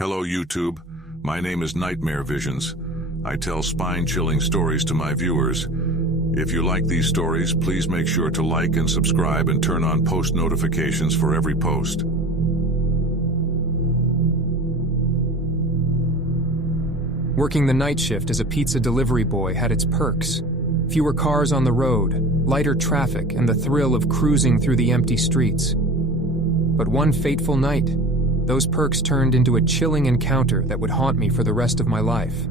Hello YouTube, my name is Nightmare Visions. I tell spine-chilling stories to my viewers. If you like these stories, please make sure to like and subscribe and turn on post notifications for every post. Working the night shift as a pizza delivery boy had its perks. Fewer cars on the road, lighter traffic, and the thrill of cruising through the empty streets. But one fateful night, those perks turned into a chilling encounter that would haunt me for the rest of my life.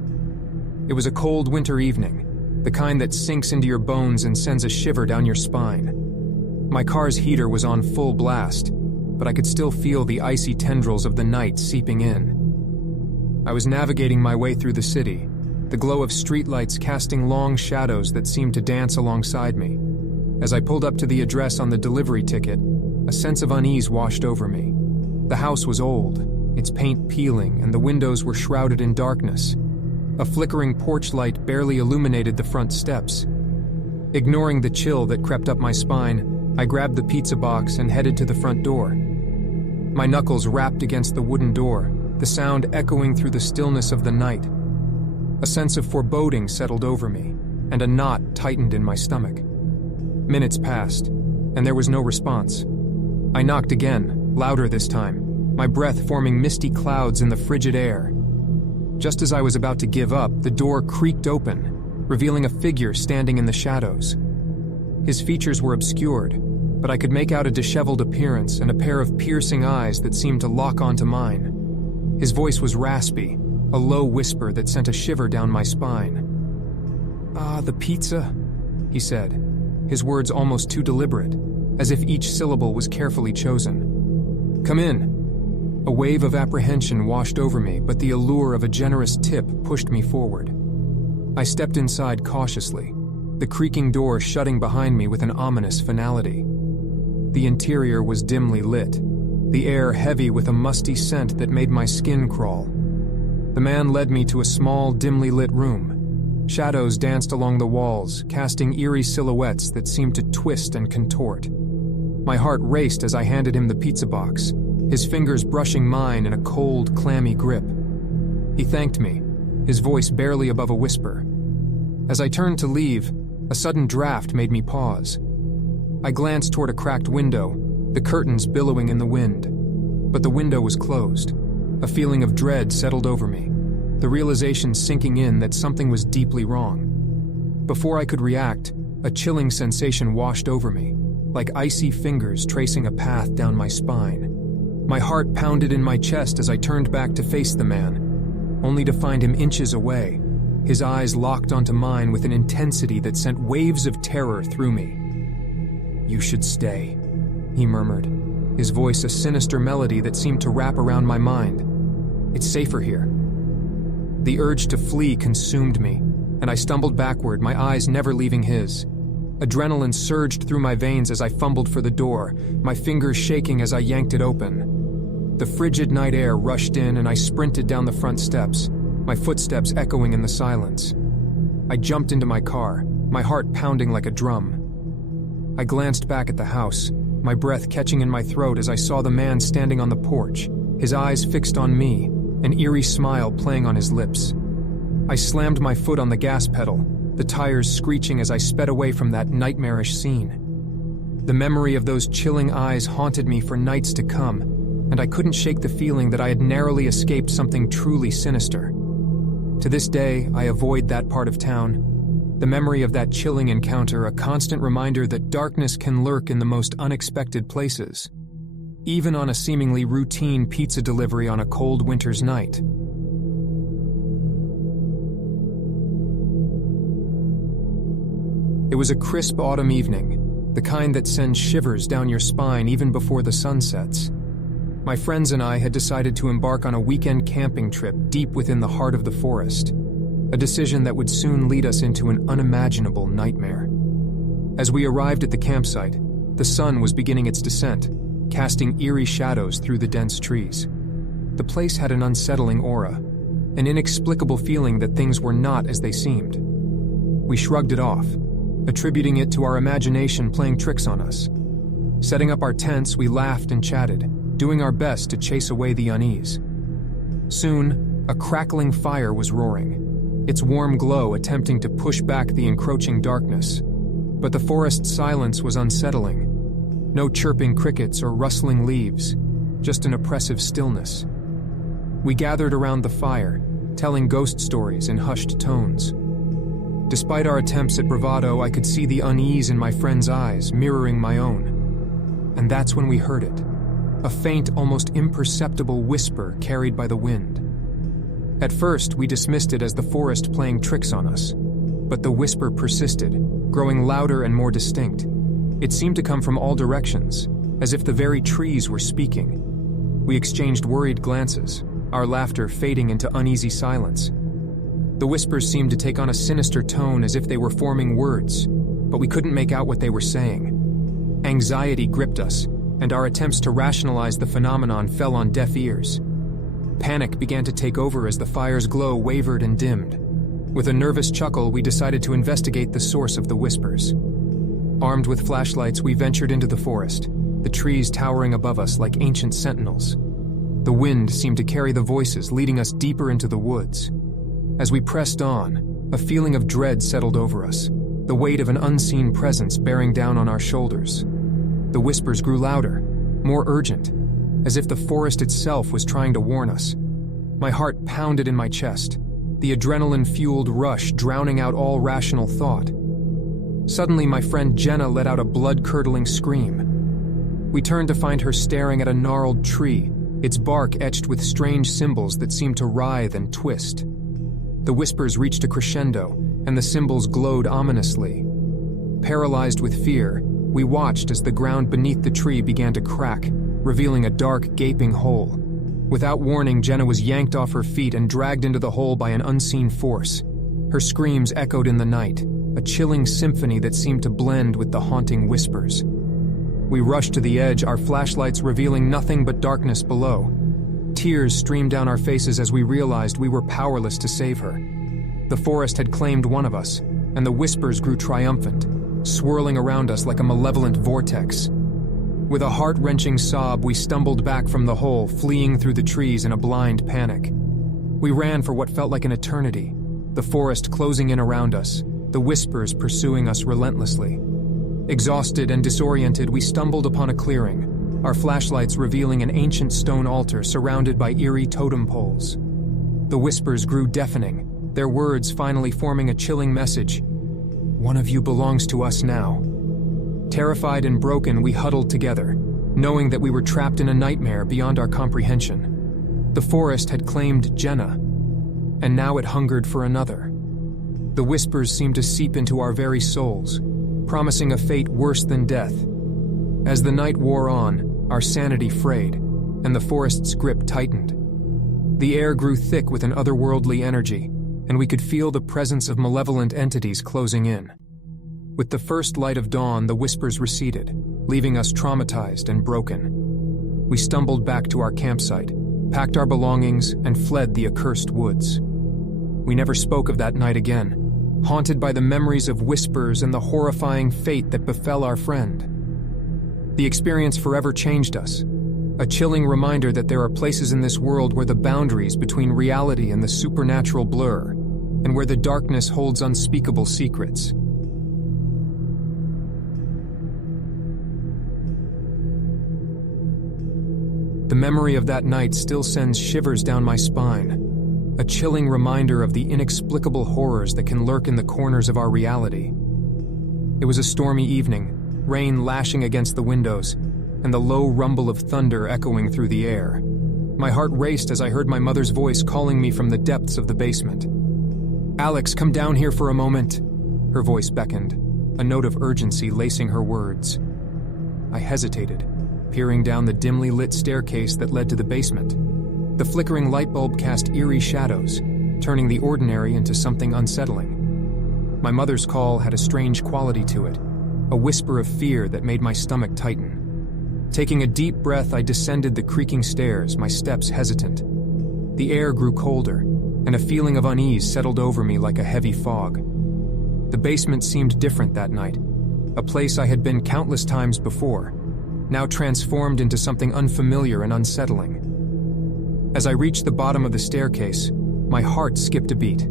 It was a cold winter evening, the kind that sinks into your bones and sends a shiver down your spine. My car's heater was on full blast, but I could still feel the icy tendrils of the night seeping in. I was navigating my way through the city, the glow of streetlights casting long shadows that seemed to dance alongside me. As I pulled up to the address on the delivery ticket, a sense of unease washed over me. The house was old, its paint peeling, and the windows were shrouded in darkness. A flickering porch light barely illuminated the front steps. Ignoring the chill that crept up my spine, I grabbed the pizza box and headed to the front door. My knuckles rapped against the wooden door, the sound echoing through the stillness of the night. A sense of foreboding settled over me, and a knot tightened in my stomach. Minutes passed, and there was no response. I knocked again, louder this time, my breath forming misty clouds in the frigid air. Just as I was about to give up, the door creaked open, revealing a figure standing in the shadows. His features were obscured, but I could make out a disheveled appearance and a pair of piercing eyes that seemed to lock onto mine. His voice was raspy, a low whisper that sent a shiver down my spine. "Ah, the pizza," he said, his words almost too deliberate, as if each syllable was carefully chosen. "Come in." A wave of apprehension washed over me, but the allure of a generous tip pushed me forward. I stepped inside cautiously, the creaking door shutting behind me with an ominous finality. The interior was dimly lit, the air heavy with a musty scent that made my skin crawl. The man led me to a small, dimly lit room. Shadows danced along the walls, casting eerie silhouettes that seemed to twist and contort. My heart raced as I handed him the pizza box, his fingers brushing mine in a cold, clammy grip. He thanked me, his voice barely above a whisper. As I turned to leave, a sudden draft made me pause. I glanced toward a cracked window, the curtains billowing in the wind. But the window was closed. A feeling of dread settled over me, the realization sinking in that something was deeply wrong. Before I could react, a chilling sensation washed over me, like icy fingers tracing a path down my spine. My heart pounded in my chest as I turned back to face the man, only to find him inches away, his eyes locked onto mine with an intensity that sent waves of terror through me. "You should stay," he murmured, his voice a sinister melody that seemed to wrap around my mind. "It's safer here." The urge to flee consumed me, and I stumbled backward, my eyes never leaving his. Adrenaline surged through my veins as I fumbled for the door, my fingers shaking as I yanked it open. The frigid night air rushed in and I sprinted down the front steps, my footsteps echoing in the silence. I jumped into my car, my heart pounding like a drum. I glanced back at the house, my breath catching in my throat as I saw the man standing on the porch, his eyes fixed on me, an eerie smile playing on his lips. I slammed my foot on the gas pedal, the tires screeching as I sped away from that nightmarish scene. The memory of those chilling eyes haunted me for nights to come, and I couldn't shake the feeling that I had narrowly escaped something truly sinister. To this day, I avoid that part of town. The memory of that chilling encounter, a constant reminder that darkness can lurk in the most unexpected places, even on a seemingly routine pizza delivery on a cold winter's night. It was a crisp autumn evening, the kind that sends shivers down your spine even before the sun sets. My friends and I had decided to embark on a weekend camping trip deep within the heart of the forest, a decision that would soon lead us into an unimaginable nightmare. As we arrived at the campsite, the sun was beginning its descent, casting eerie shadows through the dense trees. The place had an unsettling aura, an inexplicable feeling that things were not as they seemed. We shrugged it off, attributing it to our imagination playing tricks on us. Setting up our tents, we laughed and chatted, doing our best to chase away the unease. Soon, a crackling fire was roaring, its warm glow attempting to push back the encroaching darkness. But the forest's silence was unsettling. No chirping crickets or rustling leaves, just an oppressive stillness. We gathered around the fire, telling ghost stories in hushed tones. Despite our attempts at bravado, I could see the unease in my friend's eyes, mirroring my own. And that's when we heard it. A faint, almost imperceptible whisper carried by the wind. At first, we dismissed it as the forest playing tricks on us. But the whisper persisted, growing louder and more distinct. It seemed to come from all directions, as if the very trees were speaking. We exchanged worried glances, our laughter fading into uneasy silence. The whispers seemed to take on a sinister tone as if they were forming words, but we couldn't make out what they were saying. Anxiety gripped us, and our attempts to rationalize the phenomenon fell on deaf ears. Panic began to take over as the fire's glow wavered and dimmed. With a nervous chuckle, we decided to investigate the source of the whispers. Armed with flashlights, we ventured into the forest, the trees towering above us like ancient sentinels. The wind seemed to carry the voices, leading us deeper into the woods. As we pressed on, a feeling of dread settled over us, the weight of an unseen presence bearing down on our shoulders. The whispers grew louder, more urgent, as if the forest itself was trying to warn us. My heart pounded in my chest, the adrenaline-fueled rush drowning out all rational thought. Suddenly, my friend Jenna let out a blood-curdling scream. We turned to find her staring at a gnarled tree, its bark etched with strange symbols that seemed to writhe and twist. The whispers reached a crescendo, and the symbols glowed ominously. Paralyzed with fear, we watched as the ground beneath the tree began to crack, revealing a dark, gaping hole. Without warning, Jenna was yanked off her feet and dragged into the hole by an unseen force. Her screams echoed in the night, a chilling symphony that seemed to blend with the haunting whispers. We rushed to the edge, our flashlights revealing nothing but darkness below. Tears streamed down our faces as we realized we were powerless to save her. The forest had claimed one of us, and the whispers grew triumphant, swirling around us like a malevolent vortex. With a heart-wrenching sob, we stumbled back from the hole, fleeing through the trees in a blind panic. We ran for what felt like an eternity, the forest closing in around us, the whispers pursuing us relentlessly. Exhausted and disoriented, we stumbled upon a clearing, our flashlights revealing an ancient stone altar surrounded by eerie totem poles. The whispers grew deafening, their words finally forming a chilling message. "One of you belongs to us now." Terrified and broken, we huddled together, knowing that we were trapped in a nightmare beyond our comprehension. The forest had claimed Jenna, and now it hungered for another. The whispers seemed to seep into our very souls, promising a fate worse than death. As the night wore on, our sanity frayed, and the forest's grip tightened. The air grew thick with an otherworldly energy, and we could feel the presence of malevolent entities closing in. With the first light of dawn, the whispers receded, leaving us traumatized and broken. We stumbled back to our campsite, packed our belongings, and fled the accursed woods. We never spoke of that night again, haunted by the memories of whispers and the horrifying fate that befell our friend. The experience forever changed us, a chilling reminder that there are places in this world where the boundaries between reality and the supernatural blur, and where the darkness holds unspeakable secrets. The memory of that night still sends shivers down my spine, a chilling reminder of the inexplicable horrors that can lurk in the corners of our reality. It was a stormy evening, rain lashing against the windows, and the low rumble of thunder echoing through the air. My heart raced as I heard my mother's voice calling me from the depths of the basement. "Alex, come down here for a moment." Her voice beckoned, a note of urgency lacing her words. I hesitated, peering down the dimly lit staircase that led to the basement. The flickering light bulb cast eerie shadows, turning the ordinary into something unsettling. My mother's call had a strange quality to it, a whisper of fear that made my stomach tighten. Taking a deep breath, I descended the creaking stairs, my steps hesitant. The air grew colder, and a feeling of unease settled over me like a heavy fog. The basement seemed different that night, a place I had been countless times before, now transformed into something unfamiliar and unsettling. As I reached the bottom of the staircase, my heart skipped a beat.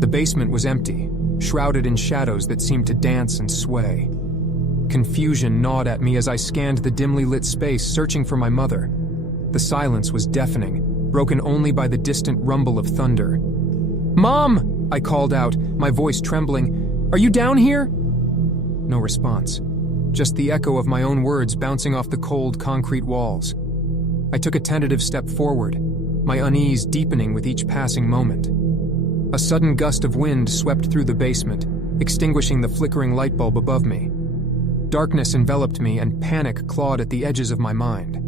The basement was empty, shrouded in shadows that seemed to dance and sway. Confusion gnawed at me as I scanned the dimly lit space, searching for my mother. The silence was deafening, broken only by the distant rumble of thunder. "Mom!" I called out, my voice trembling. "Are you down here?" No response, just the echo of my own words bouncing off the cold concrete walls. I took a tentative step forward, my unease deepening with each passing moment. A sudden gust of wind swept through the basement, extinguishing the flickering light bulb above me. Darkness enveloped me and panic clawed at the edges of my mind.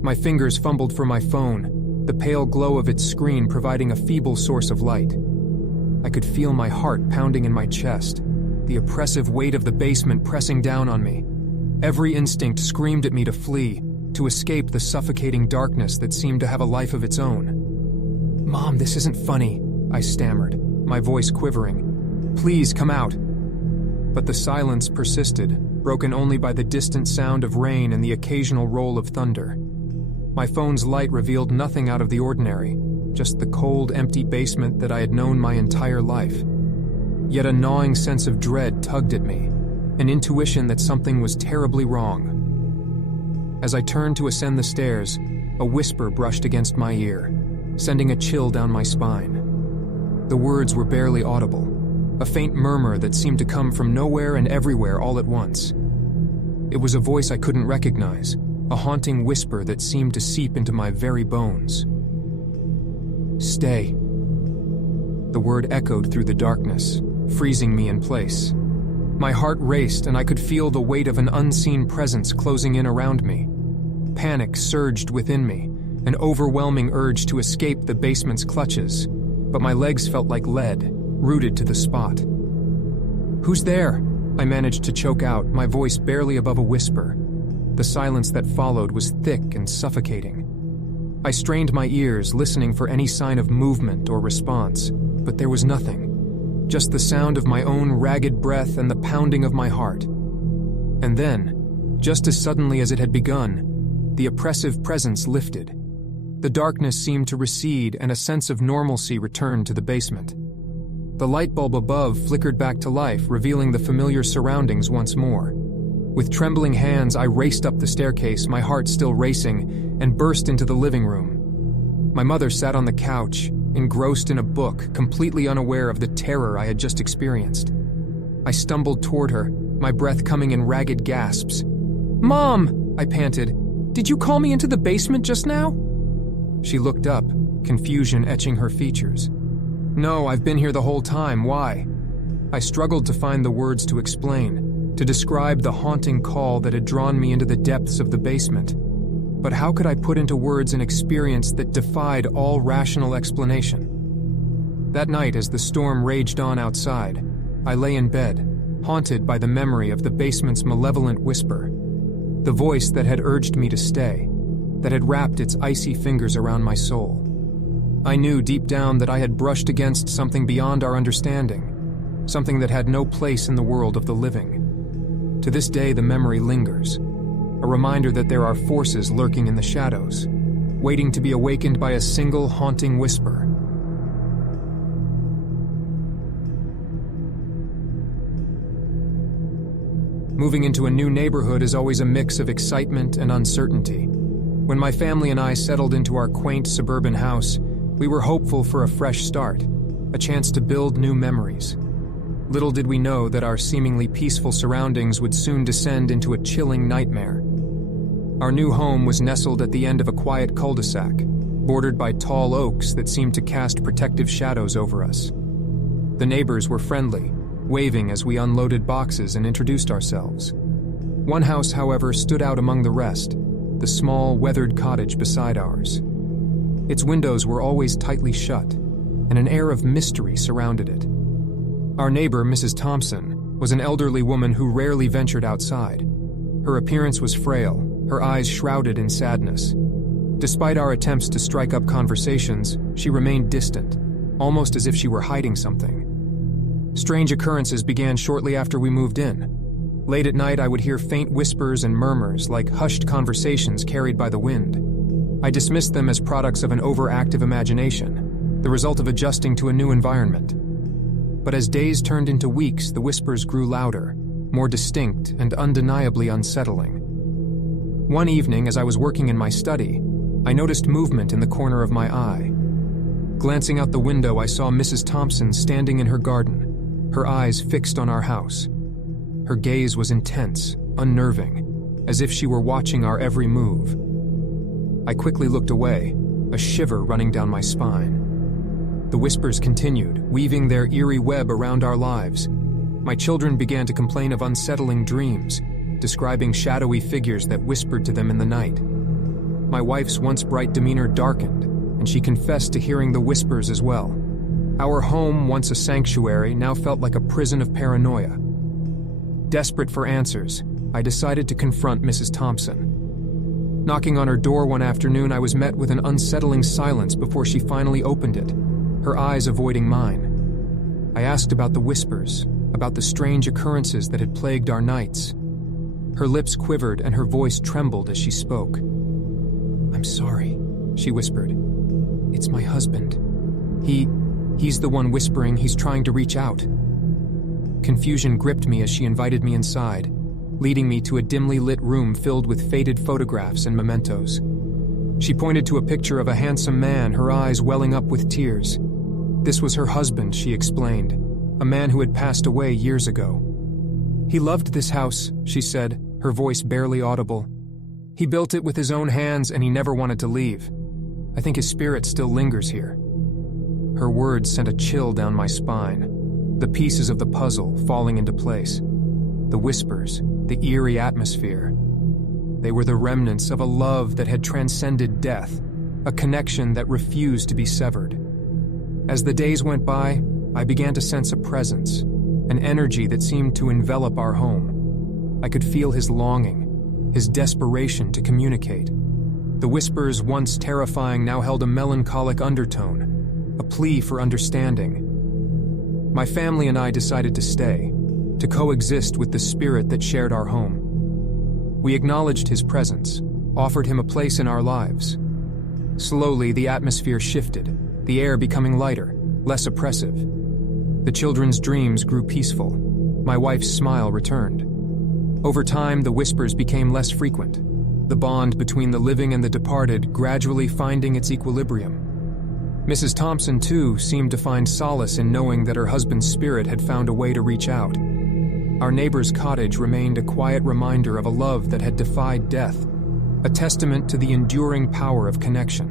My fingers fumbled for my phone, the pale glow of its screen providing a feeble source of light. I could feel my heart pounding in my chest, the oppressive weight of the basement pressing down on me. Every instinct screamed at me to flee, to escape the suffocating darkness that seemed to have a life of its own. "Mom, this isn't funny," I stammered, my voice quivering. "Please come out." But the silence persisted, broken only by the distant sound of rain and the occasional roll of thunder. My phone's light revealed nothing out of the ordinary, just the cold, empty basement that I had known my entire life. Yet a gnawing sense of dread tugged at me, an intuition that something was terribly wrong. As I turned to ascend the stairs, a whisper brushed against my ear, sending a chill down my spine. The words were barely audible, a faint murmur that seemed to come from nowhere and everywhere all at once. It was a voice I couldn't recognize, a haunting whisper that seemed to seep into my very bones. "Stay." The word echoed through the darkness, freezing me in place. My heart raced and I could feel the weight of an unseen presence closing in around me. Panic surged within me, an overwhelming urge to escape the basement's clutches, but my legs felt like lead, rooted to the spot. "Who's there?" I managed to choke out, my voice barely above a whisper. The silence that followed was thick and suffocating. I strained my ears, listening for any sign of movement or response, but there was nothing. Just the sound of my own ragged breath and the pounding of my heart. And then, just as suddenly as it had begun, the oppressive presence lifted. The darkness seemed to recede and a sense of normalcy returned to the basement. The light bulb above flickered back to life, revealing the familiar surroundings once more. With trembling hands, I raced up the staircase, my heart still racing, and burst into the living room. My mother sat on the couch, engrossed in a book, completely unaware of the terror I had just experienced. I stumbled toward her, my breath coming in ragged gasps. "Mom!" I panted. "Did you call me into the basement just now?" She looked up, confusion etching her features. "No, I've been here the whole time. Why?" I struggled to find the words to explain, to describe the haunting call that had drawn me into the depths of the basement. But how could I put into words an experience that defied all rational explanation? That night, as the storm raged on outside, I lay in bed, haunted by the memory of the basement's malevolent whisper, the voice that had urged me to stay, that had wrapped its icy fingers around my soul. I knew deep down that I had brushed against something beyond our understanding, something that had no place in the world of the living. To this day, the memory lingers, a reminder that there are forces lurking in the shadows, waiting to be awakened by a single haunting whisper. Moving into a new neighborhood is always a mix of excitement and uncertainty. When my family and I settled into our quaint suburban house, we were hopeful for a fresh start, a chance to build new memories. Little did we know that our seemingly peaceful surroundings would soon descend into a chilling nightmare. Our new home was nestled at the end of a quiet cul-de-sac, bordered by tall oaks that seemed to cast protective shadows over us. The neighbors were friendly, waving as we unloaded boxes and introduced ourselves. One house, however, stood out among the rest, the small, weathered cottage beside ours. Its windows were always tightly shut, and an air of mystery surrounded it. Our neighbor, Mrs. Thompson, was an elderly woman who rarely ventured outside. Her appearance was frail, her eyes shrouded in sadness. Despite our attempts to strike up conversations, she remained distant, almost as if she were hiding something. Strange occurrences began shortly after we moved in. Late at night, I would hear faint whispers and murmurs like hushed conversations carried by the wind. I dismissed them as products of an overactive imagination, the result of adjusting to a new environment. But as days turned into weeks, the whispers grew louder, more distinct and undeniably unsettling. One evening, as I was working in my study, I noticed movement in the corner of my eye. Glancing out the window, I saw Mrs. Thompson standing in her garden, her eyes fixed on our house. Her gaze was intense, unnerving, as if she were watching our every move. I quickly looked away, a shiver running down my spine. The whispers continued, weaving their eerie web around our lives. My children began to complain of unsettling dreams, describing shadowy figures that whispered to them in the night. My wife's once bright demeanor darkened, and she confessed to hearing the whispers as well. Our home, once a sanctuary, now felt like a prison of paranoia. Desperate for answers, I decided to confront Mrs. Thompson. Knocking on her door one afternoon, I was met with an unsettling silence before she finally opened it, her eyes avoiding mine. I asked about the whispers, about the strange occurrences that had plagued our nights. Her lips quivered and her voice trembled as she spoke. "I'm sorry," she whispered. "It's my husband. He's the one whispering. He's trying to reach out." Confusion gripped me as she invited me inside, leading me to a dimly lit room filled with faded photographs and mementos. She pointed to a picture of a handsome man, her eyes welling up with tears. This was her husband, she explained, a man who had passed away years ago. "He loved this house," she said, her voice barely audible. "He built it with his own hands and he never wanted to leave. I think his spirit still lingers here." Her words sent a chill down my spine, the pieces of the puzzle falling into place. The whispers, the eerie atmosphere. They were the remnants of a love that had transcended death, a connection that refused to be severed. As the days went by, I began to sense a presence, an energy that seemed to envelop our home. I could feel his longing, his desperation to communicate. The whispers, once terrifying, now held a melancholic undertone, a plea for understanding. My family and I decided to stay, to coexist with the spirit that shared our home. We acknowledged his presence, offered him a place in our lives. Slowly, the atmosphere shifted, the air becoming lighter, less oppressive. The children's dreams grew peaceful. My wife's smile returned. Over time, the whispers became less frequent, the bond between the living and the departed gradually finding its equilibrium. Mrs. Thompson, too, seemed to find solace in knowing that her husband's spirit had found a way to reach out. Our neighbor's cottage remained a quiet reminder of a love that had defied death, a testament to the enduring power of connection.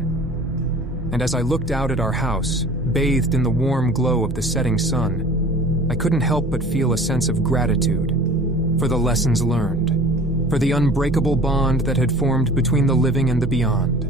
And as I looked out at our house, bathed in the warm glow of the setting sun, I couldn't help but feel a sense of gratitude for the lessons learned, for the unbreakable bond that had formed between the living and the beyond.